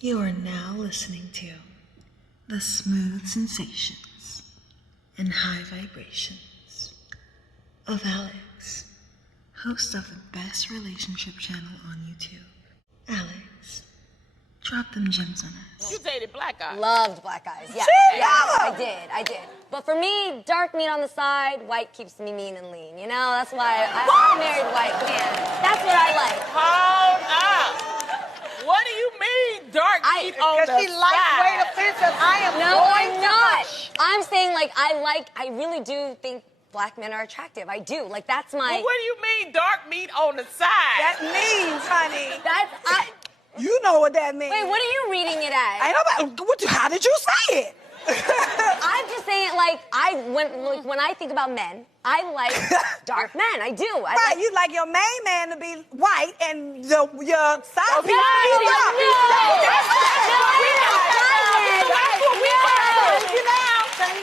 You are now listening to the smooth sensations and high vibrations of Alex, host of the best relationship channel on YouTube. Alex, drop them gems on us. You dated black guys. Loved black guys, yeah. I did. But for me, dark meat on the side, white keeps me mean and lean. You know, that's why I married white man. That's what I like. Hold up. What do you mean, dark meat on the side? Because she lightweight offensive. I'm not. I'm saying, like, I really do think black men are attractive. I do. Like, that's my... Well, what do you mean, dark meat on the side? That means, honey. You know what that means. Wait, what are you reading it as? How did you say it? I'm just saying, like, when I think about men, I like dark men. I do. You like your main man to be white and your side piece to be dark.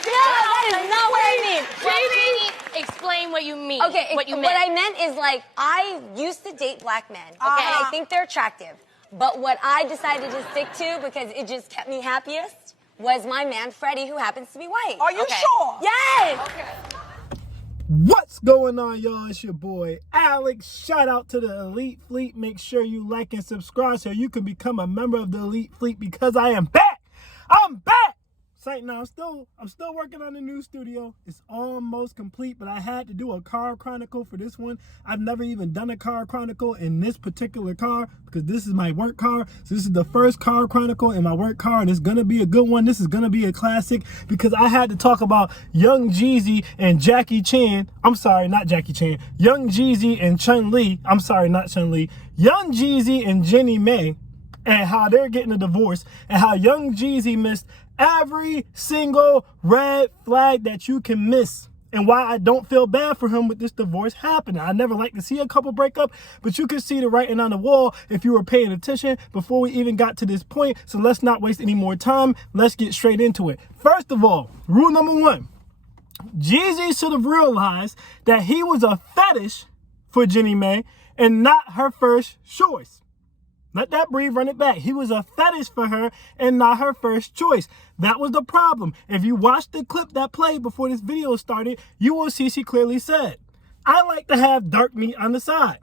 That is not what I mean. Jeannie, explain what you mean. Okay, what I meant is, like, I used to date black men, okay? I think they're attractive. But what I decided to stick to, because it just kept me happiest, was my man, Freddie, who happens to be white. Are you sure? Yes! Okay. What's going on, y'all? It's your boy, Alex. Shout out to the Elite Fleet. Make sure you like and subscribe so you can become a member of the Elite Fleet, because I am back. I'm back. Now, I'm still working on the new studio. It's almost complete, but I had to do a car chronicle for this one. I've never even done a car chronicle in this particular car because this is my work car. So this is the first car chronicle in my work car, and it's gonna be a good one. This is gonna be a classic because I had to talk about young Jeezy and Jackie Chan. I'm sorry, not Jackie Chan. Young Jeezy and Chun-Li. I'm sorry, not Chun-Li. Young Jeezy and Jeannie Mai, and how they're getting a divorce, and how young Jeezy missed every single red flag that you can miss, and why I don't feel bad for him with this divorce happening. I never like to see a couple break up, but you can see the writing on the wall if you were paying attention before we even got to this point. So let's not waste any more time. Let's get straight into it. First of all, rule number one, Jeezy should have realized that he was a fetish for Jeannie Mai and not her first choice. Let that breathe, run it back. He was a fetish for her and not her first choice. That was the problem. If you watch the clip that played before this video started, you will see she clearly said, I like to have dark meat on the side.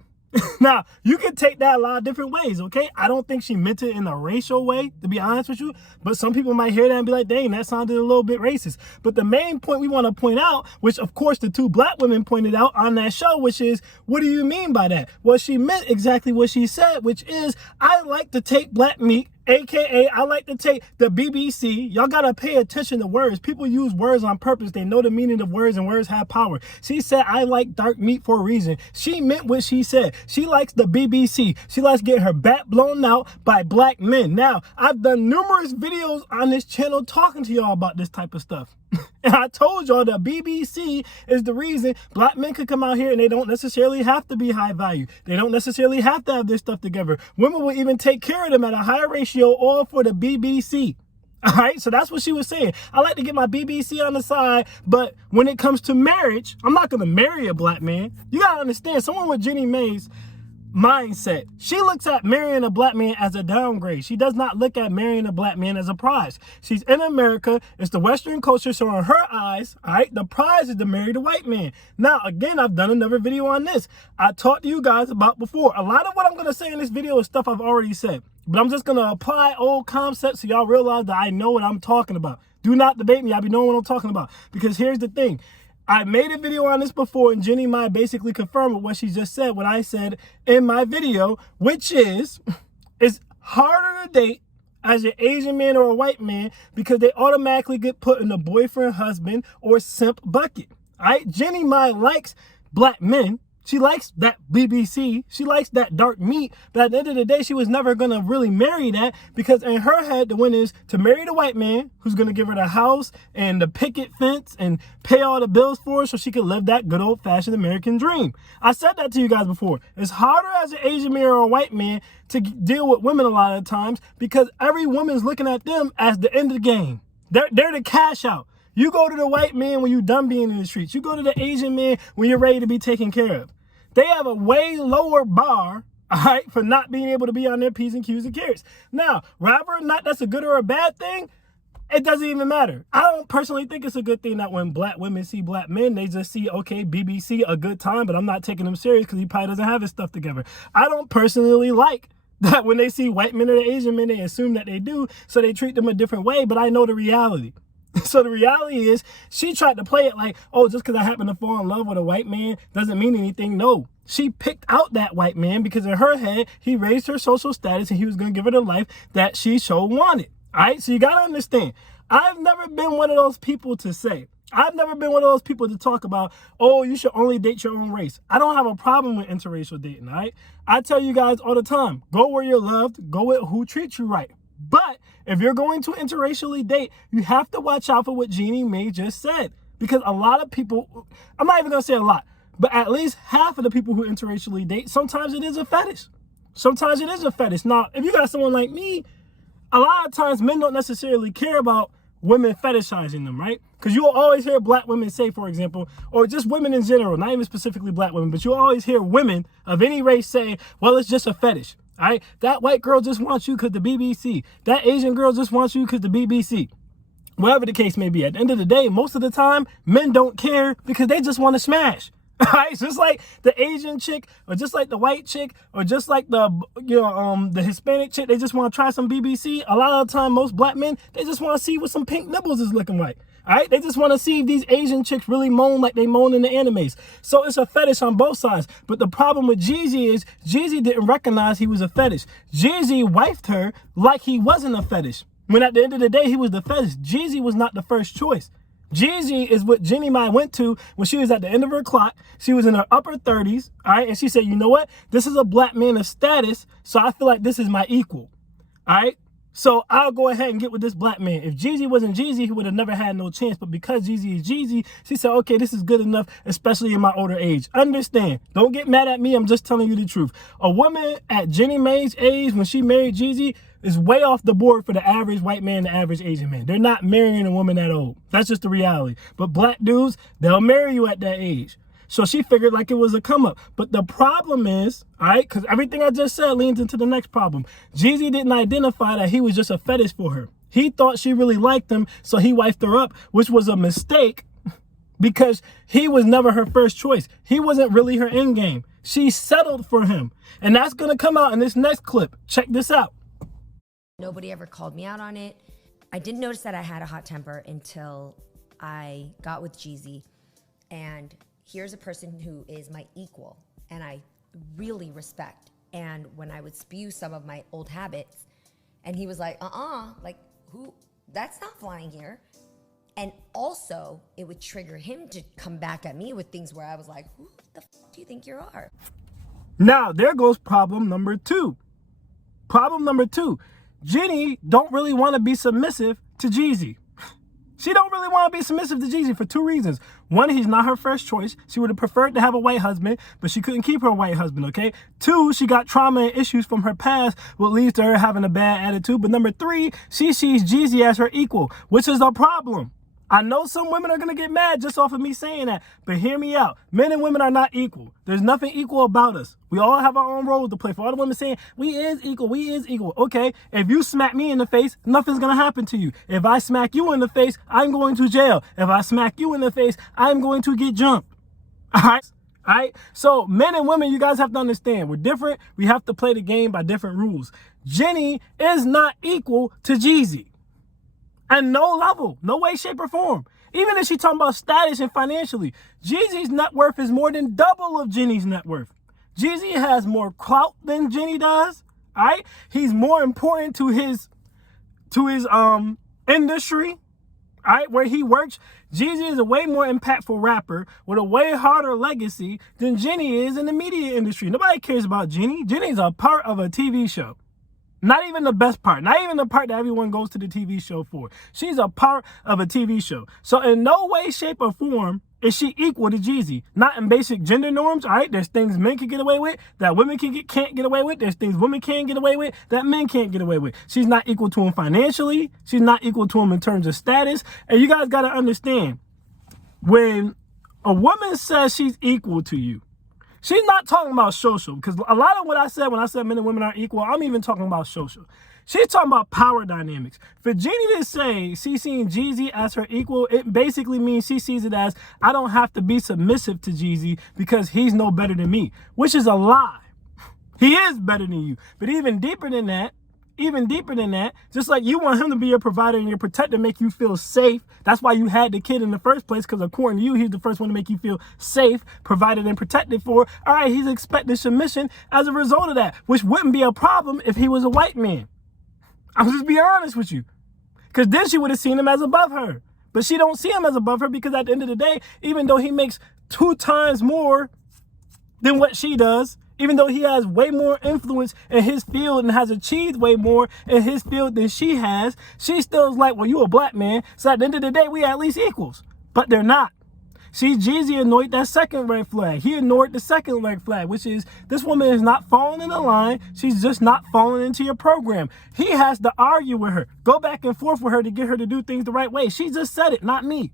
Now, you can take that a lot of different ways, okay? I don't think she meant it in a racial way, to be honest with you. But some people might hear that and be like, dang, that sounded a little bit racist. But the main point we want to point out, which of course the two black women pointed out on that show, which is, what do you mean by that? Well, she meant exactly what she said, which is, I like to take black meat, AKA, I like to take the BBC. Y'all gotta pay attention to words. People use words on purpose. They know the meaning of words, and words have power. She said, I like dark meat for a reason. She meant what she said. She likes the BBC. She likes getting her back blown out by black men. Now, I've done numerous videos on this channel talking to y'all about this type of stuff. And I told y'all the BBC is the reason black men could come out here and they don't necessarily have to be high value. They don't necessarily have to have their stuff together. Women will even take care of them at a higher ratio, all for the BBC. All right, so that's what she was saying. I like to get my BBC on the side, but when it comes to marriage, I'm not going to marry a black man. You got to understand, someone with Jeannie Mai's mindset, she looks at marrying a black man as a downgrade. She does not look at marrying a black man as a prize. She's in America. It's the Western culture. So in her eyes, all right, the prize is to marry the white man. Now, again, I've done another video on this. I talked to you guys about before. A lot of what I'm going to say in this video is stuff I've already said, but I'm just going to apply old concepts so y'all realize that I know what I'm talking about. Do not debate me. I be knowing what I'm talking about, because here's the thing. I made a video on this before, and Jeannie Mai basically confirmed what she just said, what I said in my video, which is, it's harder to date as an Asian man or a white man because they automatically get put in the boyfriend, husband, or simp bucket. All right? Jeannie Mai likes black men. She likes that BBC. She likes that dark meat. But at the end of the day, she was never going to really marry that, because in her head, the win is to marry the white man who's going to give her the house and the picket fence and pay all the bills for her so she can live that good old-fashioned American dream. I said that to you guys before. It's harder as an Asian man or a white man to deal with women a lot of times because every woman's looking at them as the end of the game. They're the cash out. You go to the white man when you're done being in the streets. You go to the Asian man when you're ready to be taken care of. They have a way lower bar, all right, for not being able to be on their P's and Q's and carrots. Now, whether or not that's a good or a bad thing, it doesn't even matter. I don't personally think it's a good thing that when black women see black men, they just see, okay, BBC, a good time, but I'm not taking him serious because he probably doesn't have his stuff together. I don't personally like that when they see white men or Asian men, they assume that they do, so they treat them a different way, but I know the reality. So the reality is, she tried to play it like, oh, just because I happen to fall in love with a white man doesn't mean anything. No, she picked out that white man because in her head, he raised her social status and he was going to give her the life that she so wanted. All right, so you got to understand, I've never been one of those people to say, I've never been one of those people to talk about, oh, you should only date your own race. I don't have a problem with interracial dating, all right? I tell you guys all the time, go where you're loved, go with who treats you right. But if you're going to interracially date, you have to watch out for what Jeannie Mai just said. Because a lot of people, I'm not even going to say a lot, but at least half of the people who interracially date, sometimes it is a fetish. Sometimes it is a fetish. Now, if you got someone like me, a lot of times men don't necessarily care about women fetishizing them, right? Because you'll always hear black women say, for example, or just women in general, not even specifically black women, but you'll always hear women of any race say, well, it's just a fetish, all right? That white girl just wants you because the BBC. That Asian girl just wants you because the BBC. Whatever the case may be, at the end of the day, most of the time, men don't care because they just want to smash. Right? Just like the Asian chick, or just like the white chick, or just like the the Hispanic chick, they just want to try some BBC. A lot of the time, most black men, they just want to see what some pink nipples is looking like. All right? They just want to see if these Asian chicks really moan like they moan in the animes. So it's a fetish on both sides. But the problem with Jeezy is Jeezy didn't recognize he was a fetish. Jeezy wifed her like he wasn't a fetish. When at the end of the day, he was the fetish. Jeezy was not the first choice. Jeezy is what Jeannie Mai went to when she was at the end of her clock. She was in her upper 30s, all right? And she said, you know what? This is a black man of status, so I feel like this is my equal, all right? So I'll go ahead and get with this black man. If Jeezy wasn't Jeezy, he would have never had no chance. But because Jeezy is Jeezy, she said, okay, this is good enough, especially in my older age. Understand. Don't get mad at me. I'm just telling you the truth. A woman at Jeannie Mai's age, when she married Jeezy, is way off the board for the average white man, the average Asian man. They're not marrying a woman that old. That's just the reality. But black dudes, they'll marry you at that age. So she figured like it was a come up. But the problem is, all right, because everything I just said leans into the next problem. Jeezy didn't identify that he was just a fetish for her. He thought she really liked him, so he wifed her up, which was a mistake because he was never her first choice. He wasn't really her end game. She settled for him. And that's going to come out in this next clip. Check this out. Nobody ever called me out on it. I didn't notice that I had a hot temper until I got with Jeezy. And here's a person who is my equal and I really respect. And when I would spew some of my old habits, and he was like, like, who? That's not flying here. And also, it would trigger him to come back at me with things where I was like, who the f do you think you are? Now, there goes problem number two. Problem number two. Jeannie don't really want to be submissive to Jeezy. She don't really want to be submissive to Jeezy for two reasons. One, he's not her first choice. She would have preferred to have a white husband, but she couldn't keep her white husband, okay? Two, she got trauma and issues from her past, what leads to her having a bad attitude. But number three, she sees Jeezy as her equal, which is a problem. I know some women are going to get mad just off of me saying that, but hear me out. Men and women are not equal. There's nothing equal about us. We all have our own roles to play. For all the women saying, we is equal. Okay, if you smack me in the face, nothing's going to happen to you. If I smack you in the face, I'm going to jail. If I smack you in the face, I'm going to get jumped. All right? So men and women, you guys have to understand, we're different. We have to play the game by different rules. Jeannie is not equal to Jeezy. And no level, no way, shape, or form. Even if she's talking about status and financially, Jeezy's net worth is more than double of Jeannie's net worth. Jeezy has more clout than Jeannie does. All right, he's more important to his industry. All right, where he works. Jeezy is a way more impactful rapper with a way harder legacy than Jeannie is in the media industry. Nobody cares about Jeannie. Jeannie's a part of a TV show. Not even the best part. Not even the part that everyone goes to the TV show for. She's a part of a TV show. So in no way, shape, or form is she equal to Jeezy. Not in basic gender norms, all right? There's things men can get away with that women can't get away with. There's things women can get away with that men can't get away with. She's not equal to him financially. She's not equal to him in terms of status. And you guys got to understand, when a woman says she's equal to you, She's not talking about social, because a lot of what I said when I said men and women are equal, I'm even talking about social. She's talking about power dynamics. For Jeannie to say she's seeing Jeezy as her equal, it basically means she sees it as, I don't have to be submissive to Jeezy because he's no better than me, which is a lie. He is better than you. But even deeper than that, just like you want him to be your provider and your protector, make you feel safe. That's why you had the kid in the first place, because according to you, he's the first one to make you feel safe, provided, and protected for. All right, he's expecting submission as a result of that, which wouldn't be a problem if he was a white man. I'm just being honest with you. Because then she would have seen him as above her. But she don't see him as above her, because at the end of the day, even though he makes 2 times more than what she does, even though he has way more influence in his field and has achieved way more in his field than she has, she still is like, well, you a black man, so at the end of the day, we at least equals. But they're not. See, Jeezy ignored that second red flag. He ignored the second red flag, which is this woman is not falling in the line. She's just not falling into your program. He has to argue with her, go back and forth with her to get her to do things the right way. She just said it, not me.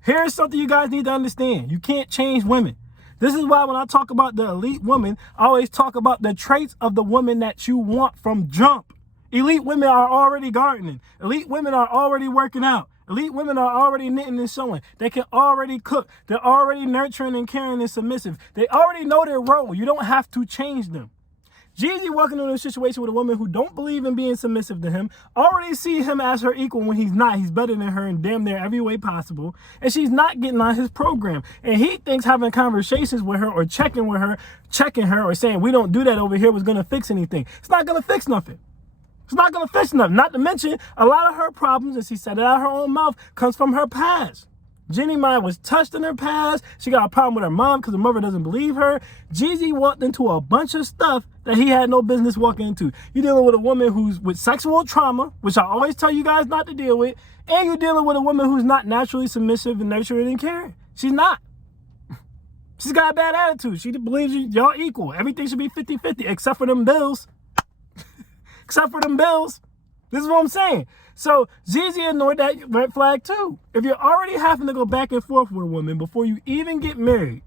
Here's something you guys need to understand. You can't change women. This is why when I talk about the elite woman, I always talk about the traits of the woman that you want from jump. Elite women are already gardening. Elite women are already working out. Elite women are already knitting and sewing. They can already cook. They're already nurturing and caring and submissive. They already know their role. You don't have to change them. Jeezy walking into a situation with a woman who don't believe in being submissive to him, already see him as her equal when he's not. He's better than her in damn near every way possible. And she's not getting on his program. And he thinks having conversations with her or checking her or saying, we don't do that over here was going to fix anything. It's not going to fix nothing. It's not going to fix nothing. Not to mention, a lot of her problems, and she said it out of her own mouth, comes from her past. Jeannie Mai was touched in her past. She got a problem with her mom because her mother doesn't believe her. Jeezy walked into a bunch of stuff that he had no business walking into. You're dealing with a woman who's with sexual trauma, which I always tell you guys not to deal with. And you're dealing with a woman who's not naturally submissive and nurturing and caring. She's not. She's got a bad attitude. She believes y'all equal. Everything should be 50-50 except for them bills. Except for them bills. This is what I'm saying. So Jeezy ignored that red flag too. If you're already having to go back and forth with a woman before you even get married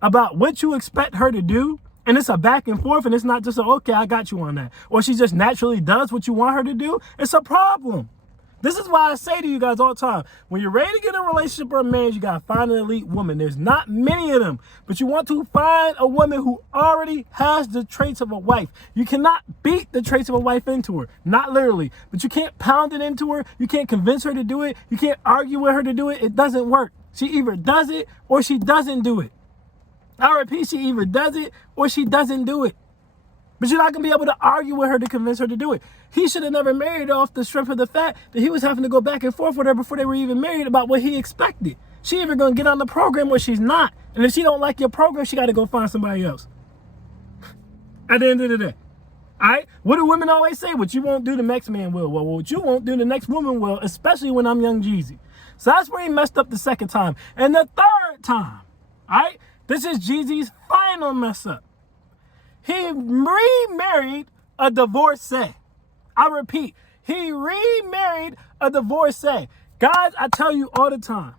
about what you expect her to do, and it's a back and forth, and it's not just a, okay, I got you on that, or she just naturally does what you want her to do, it's a problem. This is why I say to you guys all the time, when you're ready to get in a relationship or a marriage, you got to find an elite woman. There's not many of them, but you want to find a woman who already has the traits of a wife. You cannot beat the traits of a wife into her, not literally, but you can't pound it into her. You can't convince her to do it. You can't argue with her to do it. It doesn't work. She either does it or she doesn't do it. I repeat, she either does it or she doesn't do it. But you're not going to be able to argue with her to convince her to do it. He should have never married off the strength of the fact that he was having to go back and forth with her before they were even married about what he expected. She either going to get on the program or she's not. And if she don't like your program, she got to go find somebody else. At the end of the day. All right? What do women always say? What you won't do, the next man will. Well, what you won't do, the next woman will, especially when I'm young Jeezy. So that's where he messed up the second time. And the third time, all right? This is Jeezy's final mess up. He remarried a divorcee. I repeat, he remarried a divorcee. Guys, I tell you all the time,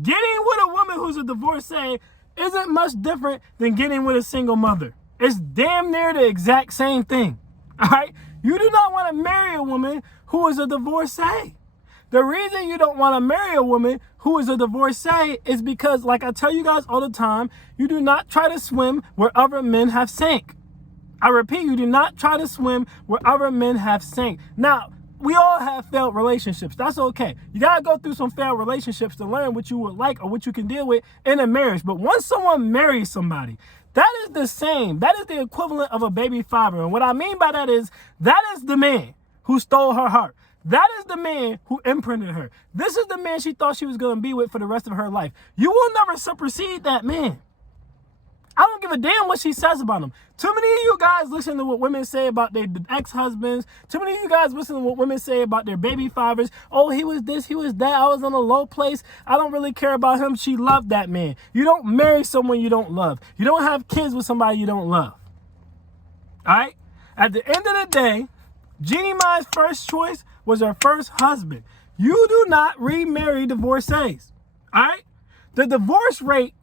getting with a woman who's a divorcee isn't much different than getting with a single mother. It's damn near the exact same thing. All right? You do not want to marry a woman who is a divorcee. The reason you don't want to marry a woman who is a divorcee is because, like I tell you guys all the time, you do not try to swim where other men have sank. I repeat, you do not try to swim where other men have sank. Now, we all have failed relationships. That's okay. You got to go through some failed relationships to learn what you would like or what you can deal with in a marriage. But once someone marries somebody, that is the same. That is the equivalent of a baby father. And what I mean by that is the man who stole her heart. That is the man who imprinted her. This is the man she thought she was going to be with for the rest of her life. You will never supersede that man. I don't give a damn what she says about him. Too many of you guys listen to what women say about their ex-husbands. Too many of you guys listen to what women say about their baby fathers. Oh, he was this, he was that. I was in a low place. I don't really care about him. She loved that man. You don't marry someone you don't love. You don't have kids with somebody you don't love. All right? At the end of the day, Jeannie Mai's first choice was her first husband. You do not remarry divorcees. All right? The divorce rate,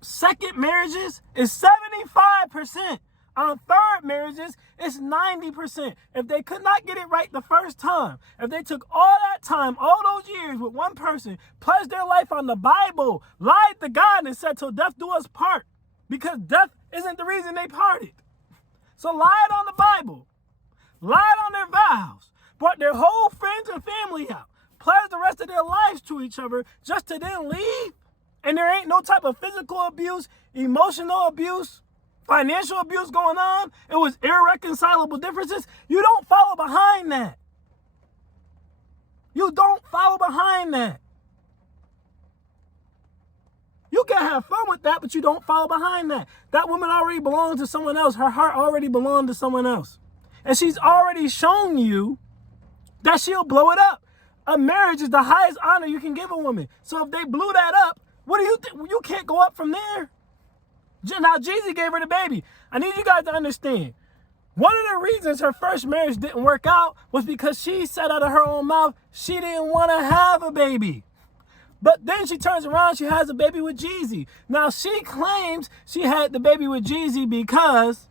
second marriages is 75%. On third marriages, it's 90%. If they could not get it right the first time, if they took all that time, all those years with one person, pledged their life on the Bible, lied to God and said, till death do us part, because death isn't the reason they parted. So lied on the Bible, lied on their vows, brought their whole friends and family out, pledged the rest of their lives to each other just to then leave, and there ain't no type of physical abuse, emotional abuse, financial abuse going on. It was irreconcilable differences. You don't follow behind that. You don't follow behind that. You can have fun with that, but you don't follow behind that. That woman already belonged to someone else. Her heart already belonged to someone else. And she's already shown you that she'll blow it up. A marriage is the highest honor you can give a woman. So if they blew that up, what do you think? You can't go up from there. Now, Jeezy gave her the baby. I need you guys to understand. One of the reasons her first marriage didn't work out was because she said out of her own mouth she didn't want to have a baby. But then she turns around, she has a baby with Jeezy. Now, she claims she had the baby with Jeezy because,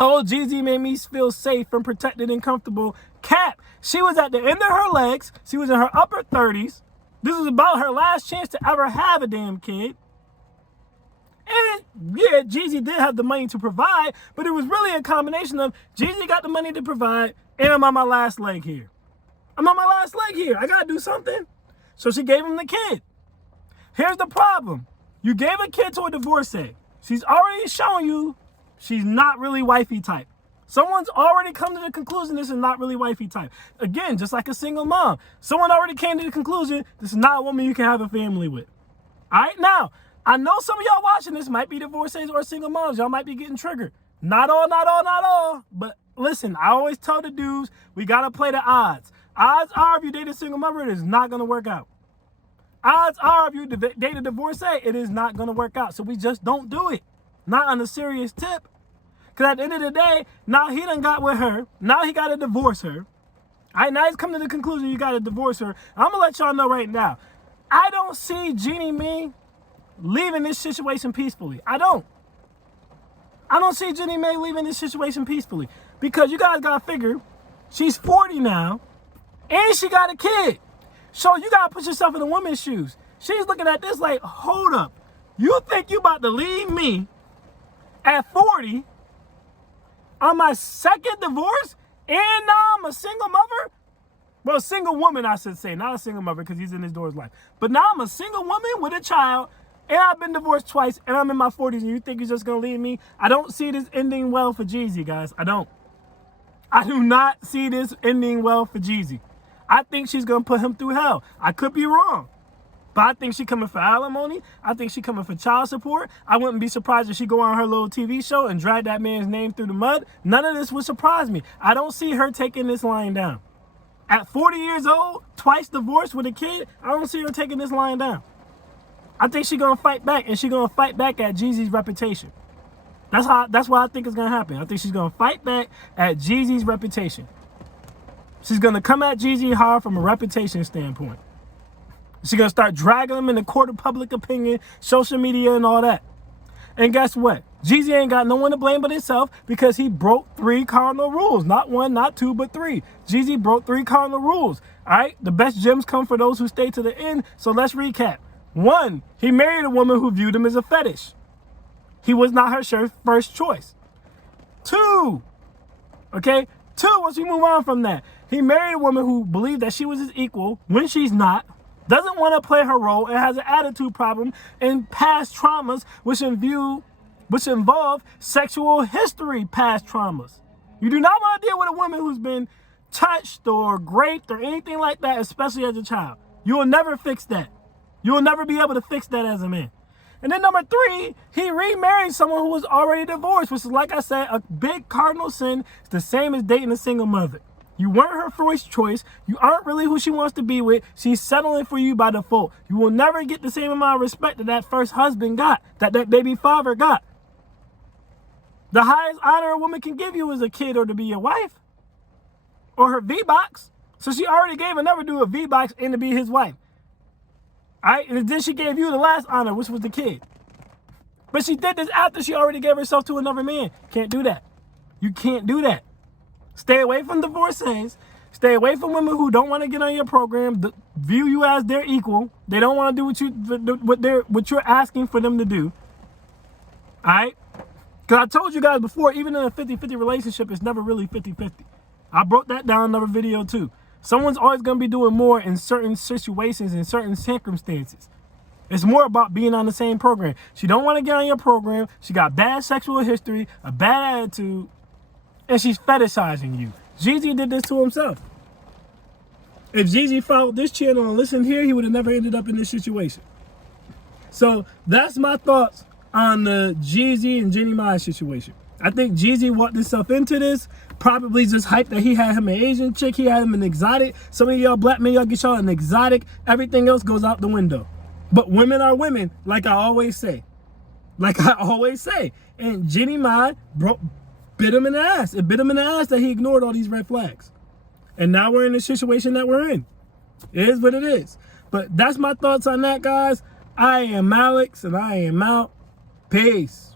oh, Jeezy made me feel safe and protected and comfortable. Cap. She was at the end of her legs. She was in her upper 30s. This was about her last chance to ever have a damn kid. And yeah, Jeezy did have the money to provide, but it was really a combination of Jeezy got the money to provide, and I'm on my last leg here. I'm on my last leg here. I gotta do something. So she gave him the kid. Here's the problem. You gave a kid to a divorcee. She's already shown you she's not really wifey type. Someone's already come to the conclusion this is not really wifey type. Again, just like a single mom. Someone already came to the conclusion this is not a woman you can have a family with. All right, now, I know some of y'all watching this might be divorcees or single moms. Y'all might be getting triggered. Not all. But listen, I always tell the dudes, we got to play the odds. Odds are if you date a single mother, it is not going to work out. Odds are if you date a divorcee, it is not going to work out. So we just don't do it. Not on a serious tip. Because at the end of the day, now he done got with her. Now he got to divorce her. All right, now he's come to the conclusion you got to divorce her. I'm going to let y'all know right now. I don't see Jeannie Mai leaving this situation peacefully. I don't see Jeannie Mai leaving this situation peacefully. Because you guys got to figure, she's 40 now, and she got a kid. So you got to put yourself in a woman's shoes. She's looking at this like, hold up. You think you about to leave me at 40 on my second divorce, and now I'm a single mother? Well, a single woman, I should say, not a single mother because he's in his daughter's life. But now I'm a single woman with a child, and I've been divorced twice, and I'm in my 40s, and you think you're just going to leave me? I don't see this ending well for Jeezy, guys. I don't. I do not see this ending well for Jeezy. I think she's going to put him through hell. I could be wrong. But I think she's coming for alimony. I think she's coming for child support. I wouldn't be surprised if she go on her little TV show and drag that man's name through the mud. None of this would surprise me. I don't see her taking this lying down. At 40 years old, twice divorced with a kid, I don't see her taking this lying down. I think she's going to fight back, and she's going to fight back at Jeezy's reputation. That's what I think is going to happen. I think she's going to fight back at Jeezy's reputation. She's going to come at Jeezy hard from a reputation standpoint. She's going to start dragging him in the court of public opinion, social media, and all that. And guess what? Jeezy ain't got no one to blame but himself because he broke 3 cardinal rules. Not 1, not 2, but 3. Jeezy broke 3 cardinal rules. All right? The best gems come for those who stay to the end. So let's recap. 1, he married a woman who viewed him as a fetish. He was not her first choice. 2, okay? 2, once we move on from that, he married a woman who believed that she was his equal when she's not, doesn't want to play her role, and has an attitude problem and past traumas which involve sexual history past traumas. You do not want to deal with a woman who's been touched or raped or anything like that, especially as a child. You will never fix that. You will never be able to fix that as a man. And then number 3, he remarried someone who was already divorced, which is, like I said, a big cardinal sin. It's the same as dating a single mother. You weren't her first choice. You aren't really who she wants to be with. She's settling for you by default. You will never get the same amount of respect that first husband got, that baby father got. The highest honor a woman can give you is a kid or to be your wife. Or her V-Box. So she already gave another dude a V-Box and to be his wife. All right? And then she gave you the last honor, which was the kid. But she did this after she already gave herself to another man. Can't do that. You can't do that. Stay away from divorcees. Stay away from women who don't want to get on your program, view you as their equal. They don't want to do what you're asking for them to do. All right? Because I told you guys before, even in a 50-50 relationship, it's never really 50-50. I broke that down in another video too. Someone's always going to be doing more in certain situations, in certain circumstances. It's more about being on the same program. She don't want to get on your program. She got bad sexual history, a bad attitude, and she's fetishizing you. Jeezy did this to himself. If Jeezy followed this channel and listened here, he would have never ended up in this situation. So that's my thoughts on the Jeezy and Jeannie Mai situation. I think Jeezy walked himself into this, probably just hyped that he had him an Asian chick, he had him an exotic. Some of y'all black men, y'all get y'all an exotic. Everything else goes out the window. But women are women, like I always say. Like I always say. And Jeannie Mai bit him in the ass. It bit him in the ass that he ignored all these red flags. And now we're in the situation that we're in. It is what it is. But that's my thoughts on that, guys. I am Alex, and I am out. Peace.